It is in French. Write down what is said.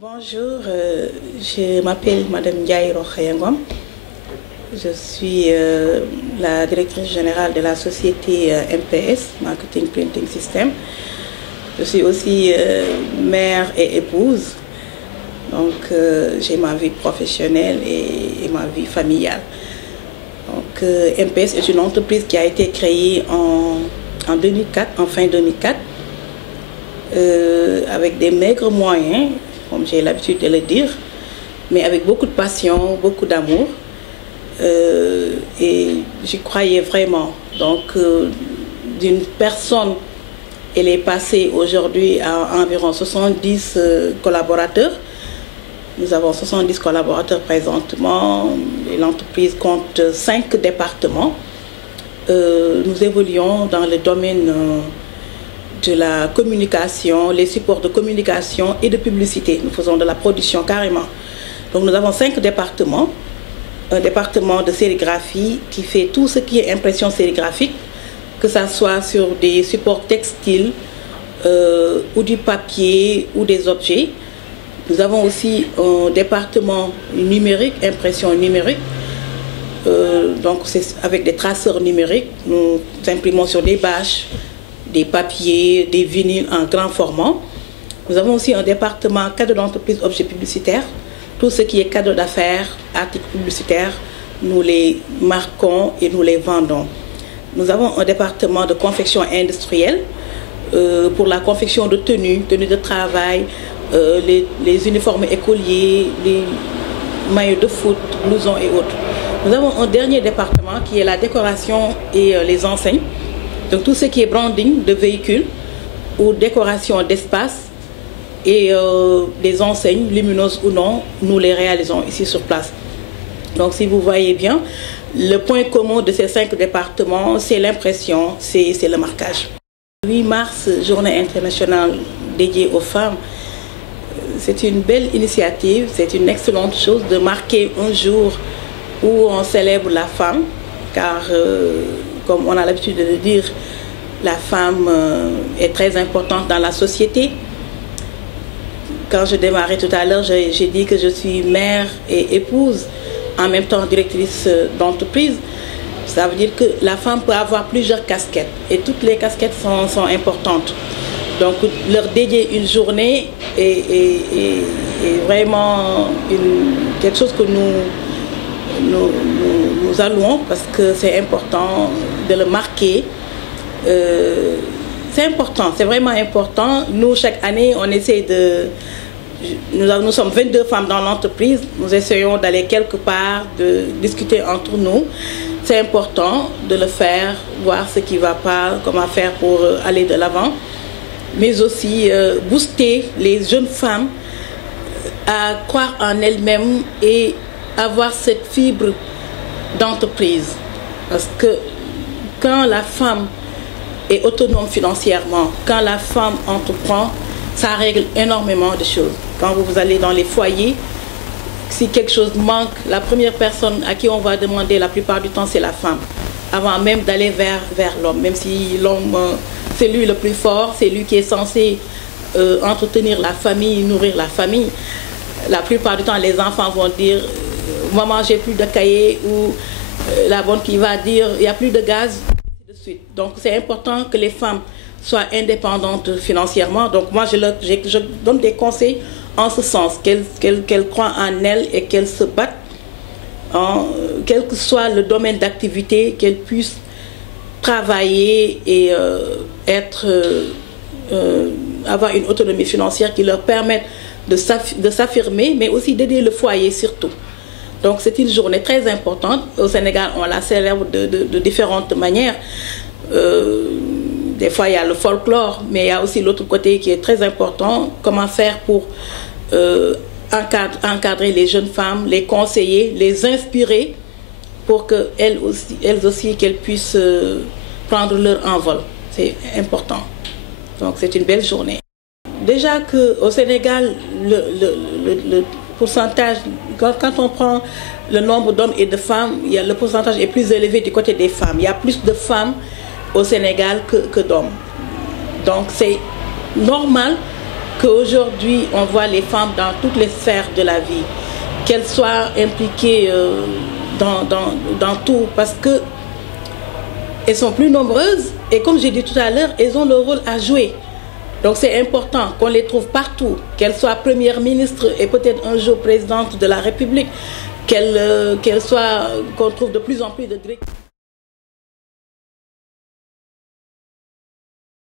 Bonjour, je m'appelle Madame Ndiaye Rokhaya Ngom. Je suis la directrice générale de la société MPS, Marketing Printing System. Je suis aussi mère et épouse. Donc j'ai ma vie professionnelle et ma vie familiale. Donc MPS est une entreprise qui a été créée en 2004, en fin 2004, avec des maigres moyens, comme j'ai l'habitude de le dire, mais avec beaucoup de passion, beaucoup d'amour. Et j'y croyais vraiment. Donc, d'une personne, elle est passée aujourd'hui à environ 70 collaborateurs. Nous avons 70 collaborateurs présentement. L'entreprise compte 5 départements. Nous évoluons dans le domaine de la communication, les supports de communication et de publicité. Nous faisons de la production carrément. Donc nous avons 5 départements. Un département de sérigraphie qui fait tout ce qui est impression sérigraphique, que ce soit sur des supports textiles ou du papier ou des objets. Nous avons aussi un département numérique, impression numérique. Donc c'est avec des traceurs numériques. Nous imprimons sur des bâches, des papiers, des vinyles en grand format. Nous avons aussi un département cadeau d'entreprise, objets publicitaires. Tout ce qui est cadeau d'affaires, articles publicitaires, nous les marquons et nous les vendons. Nous avons un département de confection industrielle pour la confection de tenues de travail, les uniformes écoliers, les maillots de foot, blousons et autres. Nous avons un dernier département qui est la décoration et les enseignes. Donc tout ce qui est branding de véhicules ou décoration d'espace et des enseignes, lumineuses ou non, nous les réalisons ici sur place. Donc si vous voyez bien, le point commun de ces 5 départements, c'est l'impression, c'est le marquage. Le 8 mars, journée internationale dédiée aux femmes, c'est une belle initiative, c'est une excellente chose de marquer un jour où on célèbre la femme, car comme on a l'habitude de le dire, la femme est très importante dans la société. Quand je démarrais tout à l'heure, j'ai dit que je suis mère et épouse, en même temps directrice d'entreprise. Ça veut dire que la femme peut avoir plusieurs casquettes et toutes les casquettes sont importantes. Donc leur dédier une journée est vraiment quelque chose que nous allouons parce que c'est important de le marquer. C'est important, c'est vraiment important. Nous, chaque année, on essaie de... Nous sommes 22 femmes dans l'entreprise. Nous essayons d'aller quelque part, de discuter entre nous. C'est important de le faire, voir ce qui ne va pas, comment faire pour aller de l'avant. Mais aussi booster les jeunes femmes à croire en elles-mêmes et avoir cette fibre d'entreprise. Parce que quand la femme est autonome financièrement, quand la femme entreprend, ça règle énormément de choses. Quand vous allez dans les foyers, si quelque chose manque, la première personne à qui on va demander la plupart du temps, c'est la femme. Avant même d'aller vers l'homme, même si l'homme, c'est lui le plus fort, c'est lui qui est censé entretenir la famille, nourrir la famille. La plupart du temps, les enfants vont dire « Maman, j'ai plus de cahier » ou la bonne qui va dire « Il n'y a plus de gaz ». Donc c'est important que les femmes soient indépendantes financièrement. Donc moi je donne des conseils en ce sens, qu'elles croient en elles et qu'elles se battent, quel que soit le domaine d'activité, qu'elles puissent travailler et avoir une autonomie financière qui leur permette de s'affirmer, mais aussi d'aider le foyer surtout. Donc c'est une journée très importante. Au Sénégal, on la célèbre de différentes manières. Des fois, il y a le folklore, mais il y a aussi l'autre côté qui est très important. Comment faire pour encadrer les jeunes femmes, les conseiller, les inspirer pour qu'elles aussi qu'elles puissent prendre leur envol. C'est important. Donc c'est une belle journée. Déjà qu'au Sénégal, le pourcentage, quand on prend le nombre d'hommes et de femmes, le pourcentage est plus élevé du côté des femmes. Il y a plus de femmes au Sénégal que d'hommes. Donc c'est normal qu'aujourd'hui on voit les femmes dans toutes les sphères de la vie, qu'elles soient impliquées dans tout, parce que elles sont plus nombreuses et comme j'ai dit tout à l'heure, elles ont le rôle à jouer. Donc c'est important qu'on les trouve partout, qu'elles soient première ministre et peut-être un jour présidente de la République, qu'on trouve de plus en plus de directeurs.